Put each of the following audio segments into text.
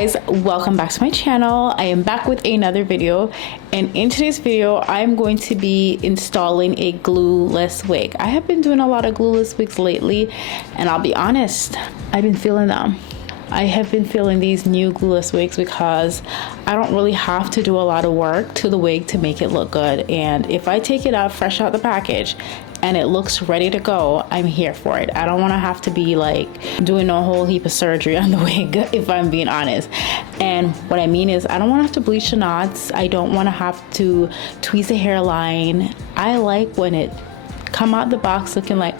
guys, welcome back to my channel. I am back with another video, and in today's video I'm going to be installing a glueless wig. I have been doing a lot of glueless wigs lately, and I'll be honest, I've been feeling them. I have been feeling these new glueless wigs because I don't really have to do a lot of work to the wig to make it look good, and if I take it out fresh out the package and it looks ready to go, I'm here for it. I don't want to have to be like doing a whole heap of surgery on the wig, if I'm being honest. And what I mean is I don't want to have to bleach the knots. I don't want to have to tweeze the hairline. I like when it come out the box looking like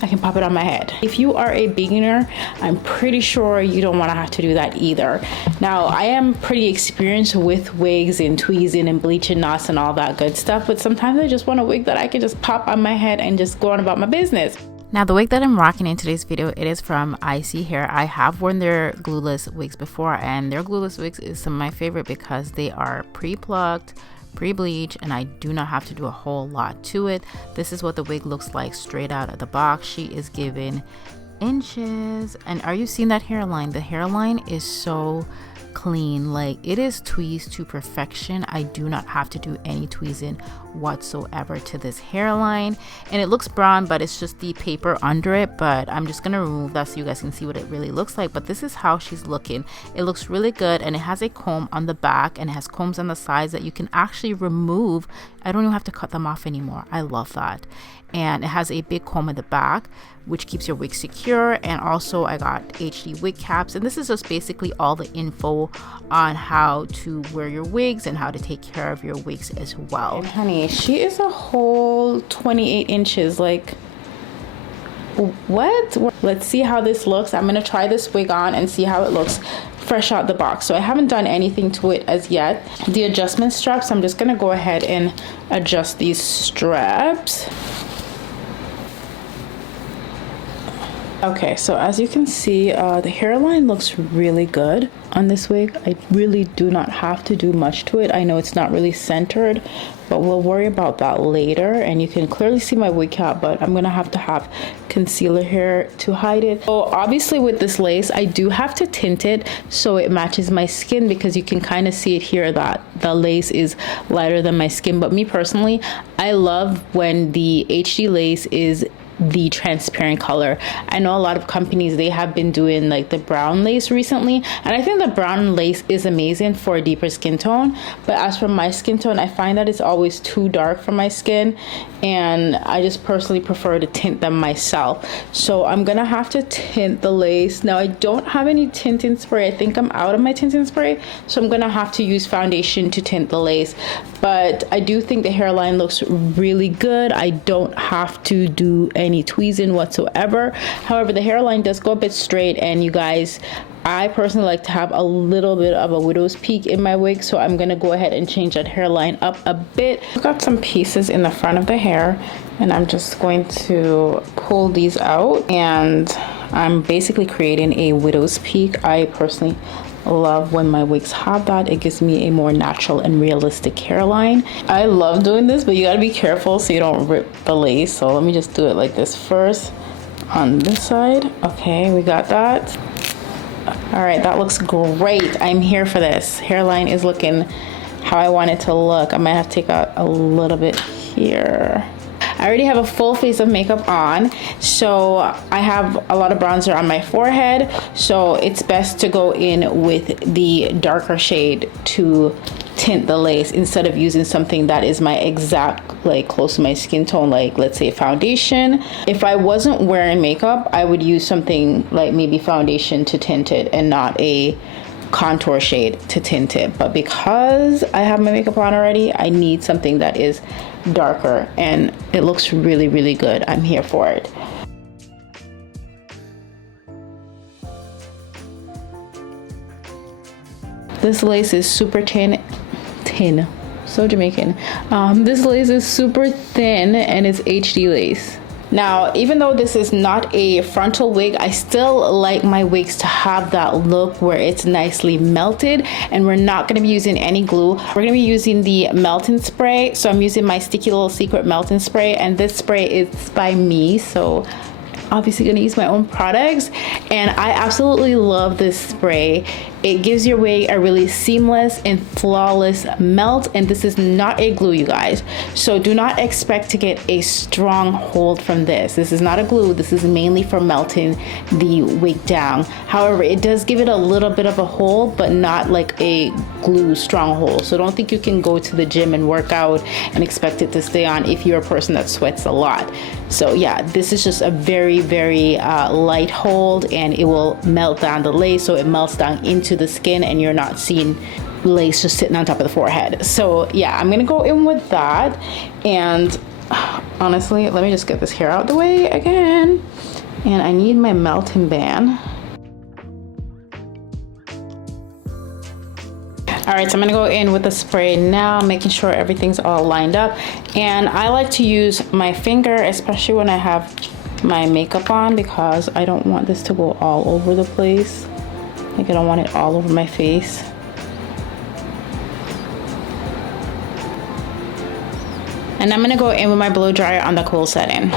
I can pop it on my head. If you are a beginner, I'm pretty sure you don't want to have to do that either. Now, I am pretty experienced with wigs and tweezing and bleaching knots and all that good stuff, but sometimes I just want a wig that I can just pop on my head and just go on about my business. Now, the wig that I'm rocking in today's video, it is from ISEE Hair. I have worn their glueless wigs before, and their glueless wigs is some of my favorite because they are pre-plucked, pre-bleach, and I do not have to do a whole lot to it. This is what the wig looks like straight out of the box. She is given inches, and are you seeing that hairline? The hairline is so clean, like it is tweezed to perfection. I do not have to do any tweezing whatsoever to this hairline, and it looks brown, but it's just the paper under it. But I'm just gonna remove that so you guys can see what it really looks like. But this is how she's looking. It looks really good, and it has a comb on the back and it has combs on the sides that you can actually remove. I don't even have to cut them off anymore. I love that. And it has a big comb at the back, which keeps your wig secure. And also I got HD wig caps, and this is just basically all the info on how to wear your wigs and how to take care of your wigs as well. And honey, she is a whole 28 inches. Like, what? Let's see how this looks. I'm gonna try this wig on and see how it looks fresh out the box. So I haven't done anything to it as yet. The adjustment straps, I'm just gonna go ahead and adjust these straps. Okay, so as you can see, the hairline looks really good on this wig. I really do not have to do much to it. I know it's not really centered, but we'll worry about that later. And you can clearly see my wig cap, but I'm gonna have to have concealer here to hide it. So obviously with this lace, I do have to tint it so it matches my skin, because you can kind of see it here that the lace is lighter than my skin. But me personally, I love when the HD lace is the transparent color. I know a lot of companies, they have been doing like the brown lace recently, and I think the brown lace is amazing for a deeper skin tone. But as for my skin tone, I find that it's always too dark for my skin, and I just personally prefer to tint them myself. So I'm gonna have to tint the lace. Now I don't have any tinting spray. I think I'm out of my tinting spray, so I'm gonna have to use foundation to tint the lace. But I do think the hairline looks really good. I don't have to do any tweezing whatsoever. However, the hairline does go a bit straight, and you guys, I personally like to have a little bit of a widow's peak in my wig, so I'm gonna go ahead and change that hairline up a bit. I've got some pieces in the front of the hair, and I'm just going to pull these out, and I'm basically creating a widow's peak. I personally love when my wigs have that. It gives me a more natural and realistic hairline. I love doing this, but you gotta be careful so you don't rip the lace. So let me just do it like this first on this side. Okay, we got that. All right, that looks great. I'm here for this. Hairline is looking how I want it to look. I might have to take out a little bit here. I already have a full face of makeup on, so I have a lot of bronzer on my forehead, so it's best to go in with the darker shade to tint the lace instead of using something that is my exact, like close to my skin tone, like let's say foundation. If I wasn't wearing makeup, I would use something like maybe foundation to tint it and not a contour shade to tint it. But because I have my makeup on already, I need something that is darker, and it looks really, really good. I'm here for it. This lace is super thin, so Jamaican. This lace is super thin, and it's HD lace. Now, even though this is not a frontal wig, I still like my wigs to have that look where it's nicely melted, and we're not going to be using any glue. We're going to be using the melting spray. So I'm using my Sticky Little Secret melting spray, and this spray is by me, so obviously going to use my own products, and I absolutely love this spray. It gives your wig a really seamless and flawless melt, and this is not a glue, you guys. So do not expect to get a strong hold from this. This is not a glue. This is mainly for melting the wig down. However, it does give it a little bit of a hold, but not like a glue strong hold. So don't think you can go to the gym and work out and expect it to stay on if you're a person that sweats a lot. So yeah, this is just a very, very light hold, and it will melt down the lace, so it melts down into the skin and you're not seeing lace just sitting on top of the forehead. So yeah, I'm gonna go in with that. And honestly, let me just get this hair out the way again. And I need my melting band. All right, so I'm gonna go in with the spray now, making sure everything's all lined up. And I like to use my finger, especially when I have my makeup on, because I don't want this to go all over the place. Like, I don't want it all over my face. And I'm gonna go in with my blow dryer on the cool setting.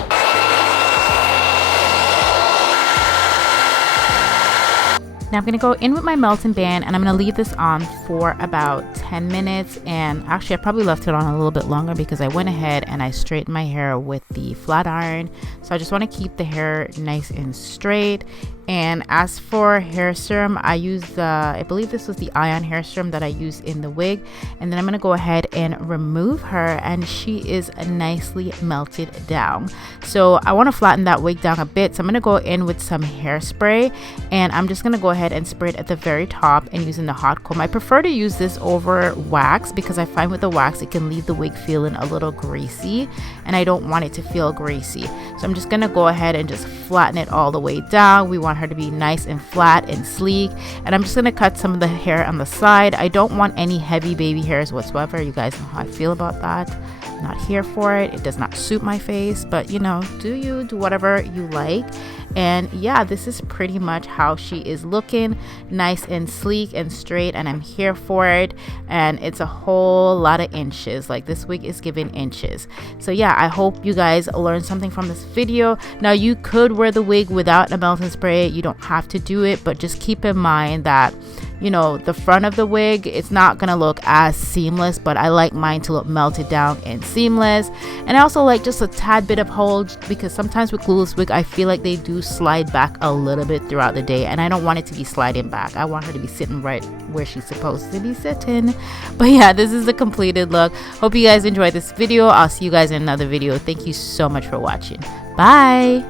Now I'm going to go in with my melting band, and I'm going to leave this on for about 10 minutes. And actually I probably left it on a little bit longer because I went ahead and I straightened my hair with the flat iron. So I just want to keep the hair nice and straight. And as for hair serum, I used I believe this was the Ion hair serum that I used in the wig. And then I'm going to go ahead and remove her, and she is nicely melted down. So I want to flatten that wig down a bit. So I'm going to go in with some hairspray, and I'm just going to go ahead and spray it at the very top and using the hot comb. I prefer to use this over wax because I find with the wax it can leave the wig feeling a little greasy, and I don't want it to feel greasy. So I'm just going to go ahead and just flatten it all the way down. We want her to be nice and flat and sleek, and I'm just going to cut some of the hair on the side. I don't want any heavy baby hairs whatsoever. You guys know how I feel about that. I'm not here for it. It does not suit my face, but you know, do whatever you like. And yeah, this is pretty much how she is looking, nice and sleek and straight, and I'm here for it. And it's a whole lot of inches. Like, this wig is giving inches. So yeah, I hope you guys learned something from this video. Now, you could wear the wig without a melting spray. You don't have to do it, but just keep in mind that, you know, the front of the wig, it's not gonna look as seamless, but I like mine to look melted down and seamless. And I also like just a tad bit of hold, because sometimes with glueless wig I feel like they do slide back a little bit throughout the day, and I don't want it to be sliding back. I want her to be sitting right where she's supposed to be sitting. But yeah, this is the completed look. Hope you guys enjoyed this video. I'll see you guys in another video. Thank you so much for watching. Bye.